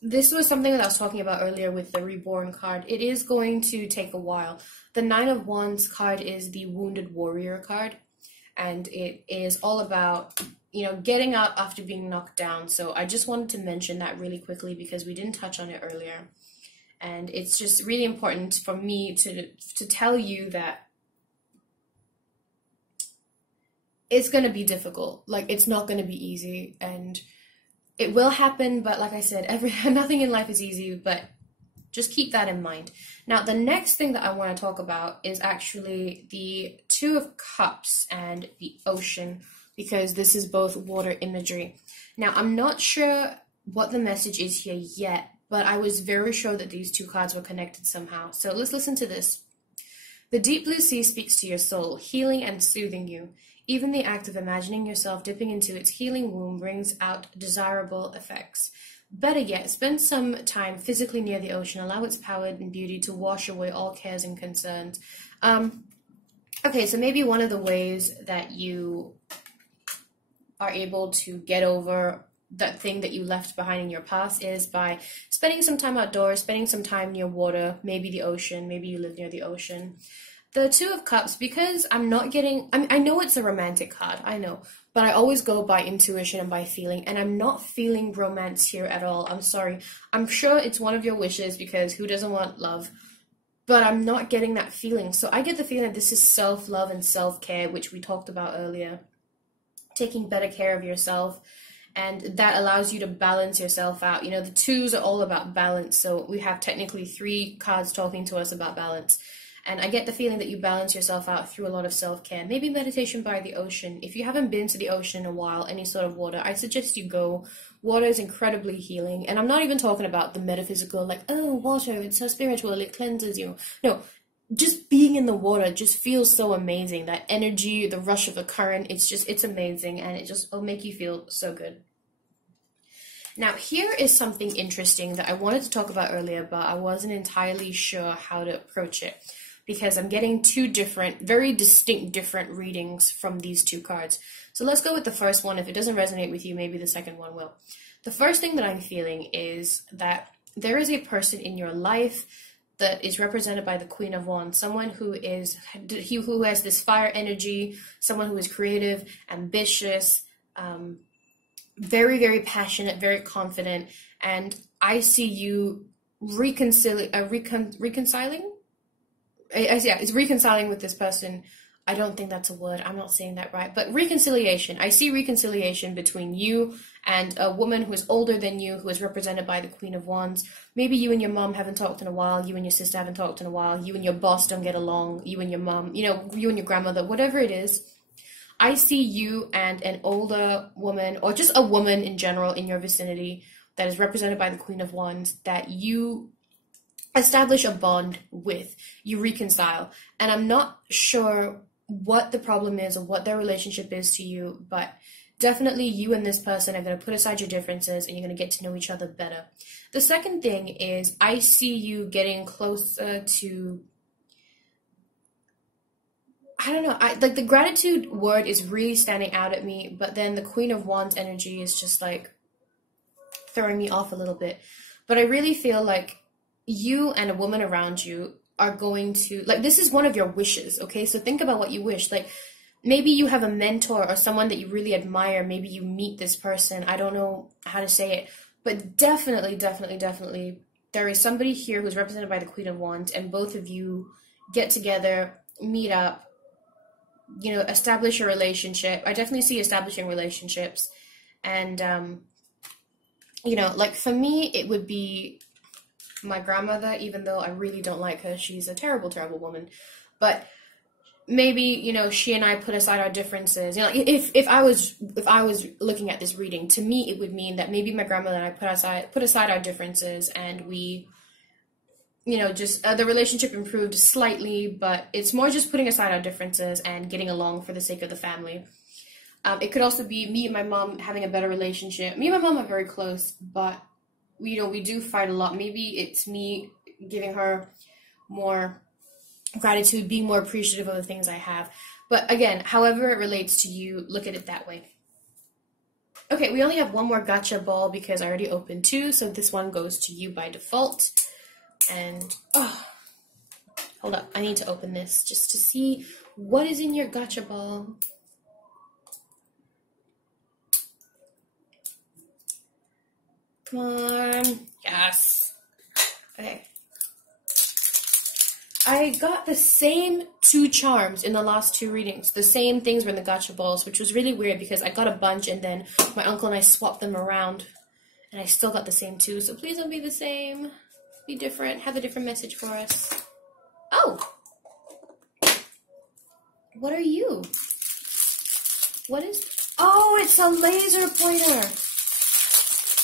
This was something that I was talking about earlier with the Reborn card. It is going to take a while. The Nine of Wands card is the Wounded Warrior card, and it is all about, getting up after being knocked down. So I just wanted to mention that really quickly because we didn't touch on it earlier. And it's just really important for me to tell you that it's going to be difficult. Like, it's not going to be easy, and it will happen, but like I said, nothing in life is easy, but just keep that in mind. Now, the next thing that I want to talk about is actually the Two of Cups and the ocean, because this is both water imagery. Now, I'm not sure what the message is here yet, but I was very sure that these two cards were connected somehow. So let's listen to this. The deep blue sea speaks to your soul, healing and soothing you. Even the act of imagining yourself dipping into its healing womb brings out desirable effects. Better yet, spend some time physically near the ocean. Allow its power and beauty to wash away all cares and concerns. Okay, so maybe one of the ways that you are able to get over that thing that you left behind in your past is by spending some time outdoors, spending some time near water, maybe the ocean, maybe you live near the ocean. The Two of Cups, because I'm not getting, I know it's a romantic card, I know, but I always go by intuition and by feeling, and I'm not feeling romance here at all. I'm sorry. I'm sure it's one of your wishes, because who doesn't want love? But I'm not getting that feeling. So I get the feeling that this is self-love and self-care, which we talked about earlier. Taking better care of yourself, and that allows you to balance yourself out. The twos are all about balance, so we have technically 3 cards talking to us about balance. And I get the feeling that you balance yourself out through a lot of self-care. Maybe meditation by the ocean. If you haven't been to the ocean in a while, any sort of water, I suggest you go. Water is incredibly healing. And I'm not even talking about the metaphysical, like, oh, water, it's so spiritual, it cleanses you. No, just being in the water just feels so amazing. That energy, the rush of the current, it's amazing. And it'll make you feel so good. Now, here is something interesting that I wanted to talk about earlier, but I wasn't entirely sure how to approach it, because I'm getting 2 different, very distinct different readings from these 2 cards. So let's go with the first one. If it doesn't resonate with you, maybe the second one will. The first thing that I'm feeling is that there is a person in your life that is represented by the Queen of Wands, someone who has this fire energy, someone who is creative, ambitious, very, very passionate, very confident, and I see you reconciling? It's reconciling with this person. I don't think that's a word. I'm not saying that right. But reconciliation. I see reconciliation between you and a woman who is older than you, who is represented by the Queen of Wands. Maybe you and your mom haven't talked in a while. You and your sister haven't talked in a while. You and your boss don't get along. You and your mom, you and your grandmother, whatever it is. I see you and an older woman, or just a woman in general in your vicinity that is represented by the Queen of Wands, that you establish a bond with, you reconcile. And I'm not sure what the problem is or what their relationship is to you, but definitely you and this person are going to put aside your differences and you're going to get to know each other better. The second thing is I see you getting closer to, I don't know, like the gratitude word is really standing out at me, but then the Queen of Wands energy is just like throwing me off a little bit. But I really feel like you and a woman around you are going to, like, this is one of your wishes, okay? So think about what you wish. Like, maybe you have a mentor or someone that you really admire. Maybe you meet this person. I don't know how to say it. But definitely, there is somebody here who's represented by the Queen of Wands, and both of you get together, meet up, you know, establish a relationship. I definitely see establishing relationships. And, you know, like for me, it would be my grandmother, even though I really don't like her. She's a terrible, terrible woman. But maybe, you know, she and I put aside our differences. You know, if I was looking at this reading, to me it would mean that maybe my grandmother and I put aside our differences, and we, you know, just the relationship improved slightly, but it's more just putting aside our differences and getting along for the sake of the family. It could also be me and my mom having a better relationship. Me and my mom are very close, but you know, we do fight a lot. Maybe it's me giving her more gratitude, being more appreciative of the things I have. But again, however it relates to you, look at it that way. Okay, we only have one more gotcha ball because I already opened two, so this one goes to you by default. And, oh, hold up, I need to open this just to see what is in your gotcha ball. Come on. Yes. Okay. I got the same two charms in the last two readings. The same things were in the gotcha balls, which was really weird because I got a bunch and then my uncle and I swapped them around and I still got the same two. So please don't be the same. Be different. Have a different message for us. Oh! What are you? What is... Oh, it's a laser pointer!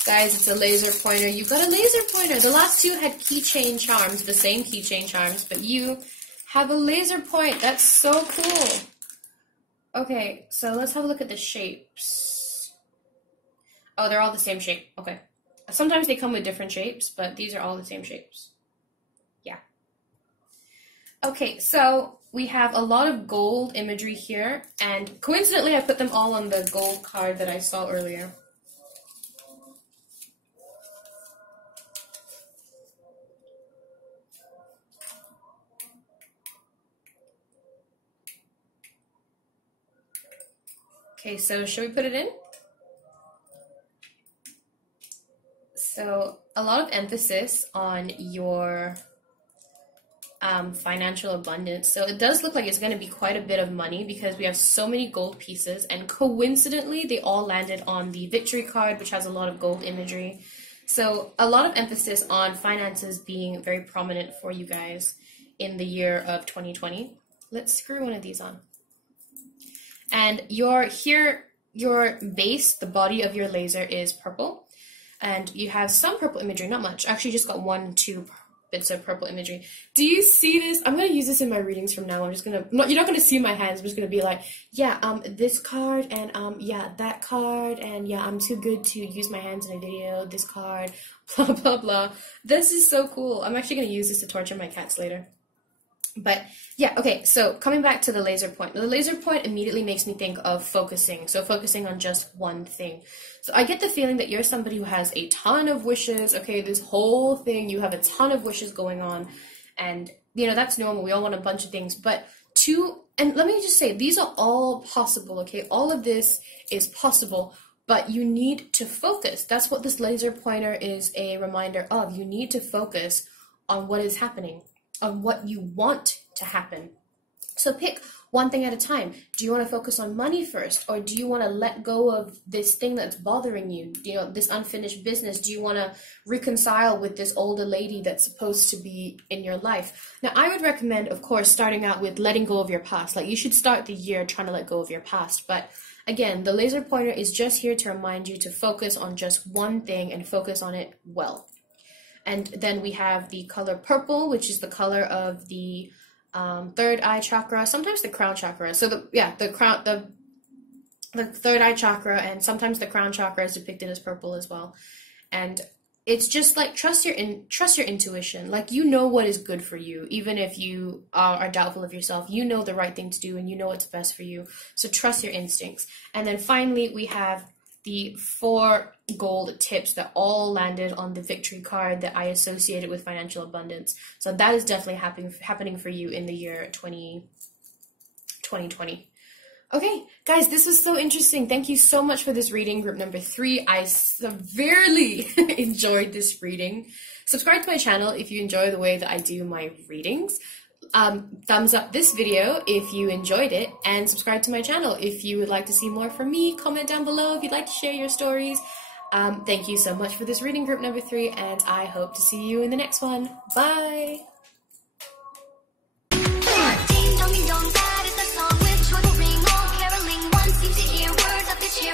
Guys, it's a laser pointer. You got a laser pointer. The last two had keychain charms, the same keychain charms, but you have a laser point. That's so cool. Okay, so let's have a look at the shapes. Oh, they're all the same shape. Okay. Sometimes they come with different shapes, but these are all the same shapes. Yeah. Okay, so we have a lot of gold imagery here, and coincidentally I put them all on the gold card that I saw earlier. Okay, so should we put it in? So a lot of emphasis on your financial abundance. So it does look like it's going to be quite a bit of money because we have so many gold pieces, and coincidentally they all landed on the victory card, which has a lot of gold imagery. So a lot of emphasis on finances being very prominent for you guys in the year of 2020. Let's screw one of these on. And your base, the body of your laser is purple, and you have some purple imagery, not much. Actually, just got 1-2 bits of purple imagery. Do you see this? I'm going to use this in my readings from now. I'm just going to, you're not going to see my hands. I'm just going to be like, yeah, this card, and yeah, that card, and yeah, I'm too good to use my hands in a video, this card, blah, blah, blah. This is so cool. I'm actually going to use this to torture my cats later. But yeah, okay, so coming back to the laser point. The laser point immediately makes me think of focusing. So focusing on just one thing. So I get the feeling that you're somebody who has a ton of wishes. Okay, this whole thing, you have a ton of wishes going on. And, you know, that's normal. We all want a bunch of things. But and let me just say, these are all possible, okay? All of this is possible. But you need to focus. That's what this laser pointer is a reminder of. You need to focus on what is happening, on what you want to happen. So pick one thing at a time. Do you want to focus on money first, or do you want to let go of this thing that's bothering you? You know, this unfinished business. Do you want to reconcile with this older lady that's supposed to be in your life? Now, I would recommend, of course, starting out with letting go of your past. Like, you should start the year trying to let go of your past. But again, the laser pointer is just here to remind you to focus on just one thing and focus on it well. And then we have the color purple, which is the color of the third eye chakra, sometimes the crown chakra. So the crown, the third eye chakra, and sometimes the crown chakra is depicted as purple as well. And it's just like trust your intuition. Like, you know what is good for you, even if you are doubtful of yourself. You know the right thing to do, and you know what's best for you. So trust your instincts. And then finally, we have the 4 gold tips that all landed on the victory card that I associated with financial abundance. So that is definitely happening for you in the year 2020. Okay, guys, this was so interesting. Thank you so much for this reading, group number 3. I severely enjoyed this reading. Subscribe to my channel if you enjoy the way that I do my readings. Thumbs up this video if you enjoyed it, and subscribe to my channel if you would like to see more from me. Comment down below if you'd like to share your stories. Thank you so much for this reading, group number 3, and I hope to see you in the next one. Bye! Ding dong ding dong, that is the song with joyful ring. All caroling, one seems to hear words of this year.